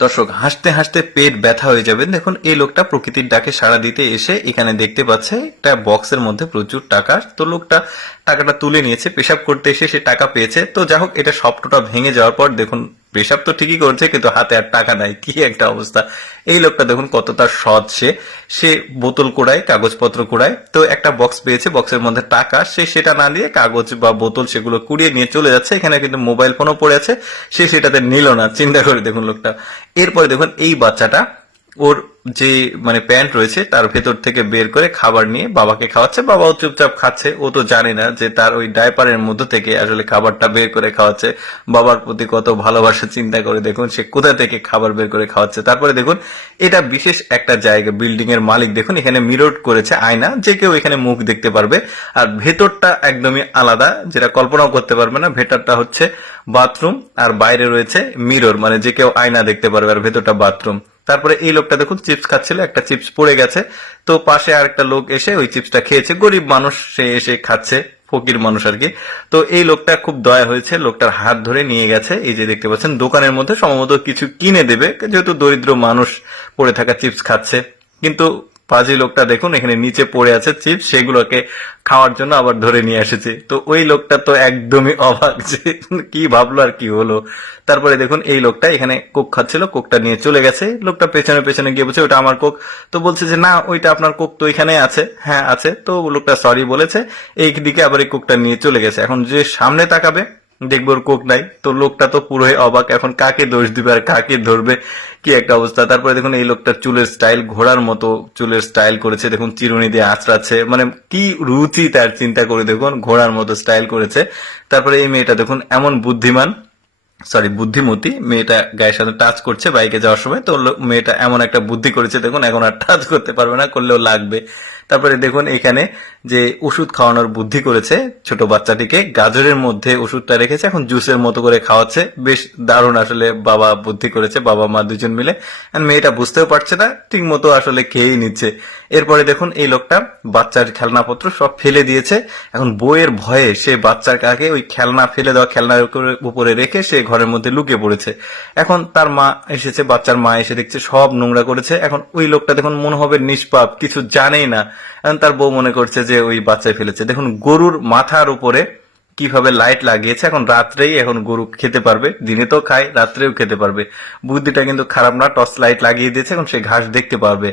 দর্শক, হাসতে হাসতে পেট ব্যথা হয়ে যাবেন দেখুন, এই লোকটা প্রকৃতির ডাকে সাড়া দিতে এসে এখানে দেখতে পাচ্ছে একটা বক্সের মধ্যে প্রচুর টাকা। তো লোকটা টাকাটা তুলে নিয়েছে, পেশাব করতে এসে সে টাকা পেয়েছে। তো যাই হোক, এটা স্বপ্নটা ভেঙে যাওয়ার পর দেখুন পেশাব তো ঠিকই করছে, কিন্তু হাতে আর টাকা নাই। কি একটা অবস্থা। এই লোকটা দেখুন কতটা সৎ সে। সে বোতল কোড়ায়, কাগজপত্র কোড়ায়। তো একটা বক্স পেয়েছে বক্সের মধ্যে টাকা। সে সেটা না নিয়ে কাগজ বা বোতল সেগুলো কুড়িয়ে নিয়ে চলে যাচ্ছে। এখানে কিন্তু মোবাইল ফোনও পড়ে আছে। সে সেটাতে নিল না। চিন্তা করে দেখুন লোকটা। এরপরে দেখুন এই বাচ্চাটা ওর যে মানে প্যান্ট রয়েছে, তার ভেতর থেকে বের করে খাবার নিয়ে বাবাকে খাওয়াচ্ছে। বাবাও চুপচাপ খাচ্ছে। ও তো জানে না যে তার ওই ডাইপারের মধ্যে থেকে আসলে খাবারটা বের করে খাওয়াচ্ছে। বাবার প্রতি কত ভালোবাসা, চিন্তা করে দেখুন সে কোথা থেকে খাবার বের করে খাওয়াচ্ছে। তারপরে দেখুন, এটা বিশেষ একটা জায়গা বিল্ডিং এর মালিক দেখুন, এখানে মিরর করেছে আয়না। যে কেউ এখানে মুখ দেখতে পারবে। আর ভেতরটা একদমই আলাদা, যেটা কল্পনাও করতে পারবে না। ভেতরটা হচ্ছে বাথরুম আর বাইরে রয়েছে মিরর মানে যে কেউ আয়না দেখতে পারবে, আর ভেতরটা বাথরুম তারপরে এই লোকটা দেখুন, চিপস খাচ্ছিল, একটা চিপস পড়ে গেছে। তো পাশে আরেকটা লোক এসে ওই চিপসটা খেয়েছে। গরিব মানুষ, সে এসে খাচ্ছে, ফকির মানুষ আর কি। তো এই লোকটা খুব দয়া হয়েছে, লোকটার হাত ধরে নিয়ে গেছে। এই যে দেখতে পাচ্ছেন, দোকানের মধ্যে সম্ভবত কিছু কিনে দেবে, যেহেতু দরিদ্র মানুষ পড়ে থাকা চিপস খাচ্ছে। কিন্তু পাজি লোকটা দেখুন, এখানে নিচে পড়ে আছে চিপস, সেগুলোকে খাওয়ার জন্য আবার ধরে নিয়ে এসেছে। তো ওই লোকটা তো একদমই অবাক যে কি ভাবলো আর কি হলো। তারপরে দেখুন, এই লোকটা এখানে কোক খাচ্ছিল, কোকটা নিয়ে চলে গেছে। লোকটা পেছনে পেছনে গিয়ে বলছে, ওটা আমার কোক। তো বলছে যে, না, ওইটা আপনার কোক তো এখানে আছে। হ্যাঁ আছে। তো লোকটা সরি বলেছে এই দিকে আবার এই কোকটা নিয়ে চলে গেছে। এখন যে সামনে তাকাবে দেখব কোক নাই। তো লোকটা তো পুরোই অবাক। এখন কাকে দোষ দিবে আর কাকে ধরবে? কি একটা অবস্থা। তারপরে দেখুন এই লোকটার চুলের স্টাইল ঘোড়ার মতো চুলের স্টাইল করেছে। দেখুন চিরুনি দিয়ে আঁচড়াচ্ছে। মানে কি রুচি তার চিন্তা করে দেখুন, ঘোড়ার মতো স্টাইল করেছে। তারপরে এই মেয়েটা দেখুন এমন বুদ্ধিমান সরি বুদ্ধিমতী। মেয়েটা গায়ের সাথে টাচ করছে বাইকে যাওয়ার সময়। তো মেয়েটা এমন একটা বুদ্ধি করেছে দেখুন, এখন আর টাচ করতে পারবে না, করলেও লাগবে। তারপরে দেখুন এখানে যে ওষুধ খাওয়ানোর বুদ্ধি করেছে ছোট বাচ্চাটিকে, গাজরের মধ্যে ওষুধটা রেখেছে, এখন জুসের মতো করে খাওয়াচ্ছে। বেশ দারুণ আসলে বাবা বুদ্ধি করেছে, বাবা মা দুজন মিলে। মেয়েটা বুঝতেও পারছে না ঠিক মতো আসলে খেয়েই নিচ্ছে। এরপরে দেখুন এই লোকটা বাচ্চার খেলনাপত্র সব ফেলে দিয়েছে। এখন বইয়ের ভয়ে সে বাচ্চার কাকে ওই খেলনা ফেলে দেওয়া, খেলনার উপরে রেখে সে ঘরের মধ্যে লুকিয়ে পড়েছে। এখন তার মা এসেছে, বাচ্চার মা এসে দেখছে সব নোংরা করেছে। এখন ওই লোকটা দেখুন মনে হবে নিষ্পাপ, কিছু জানেই না। এখন তার বউ মনে করছে যে ওই বাচ্চায় ফেলেছে। দেখুন, গরুর মাথার উপরে কীভাবে লাইট লাগিয়েছে, এখন রাত্রেই এখন গরু খেতে পারবে। দিনে তো খায়, রাত্রেও খেতে পারবে। বুদ্ধিটা কিন্তু খারাপ না, টর্চ লাইট লাগিয়ে দিয়েছে, এখন সে ঘাস দেখতে পারবে।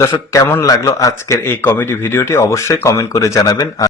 দর্শক, কেমন লাগল আজকের এই কমেডি ভিডিওটি অবশ্যই কমেন্ট করে জানাবেন।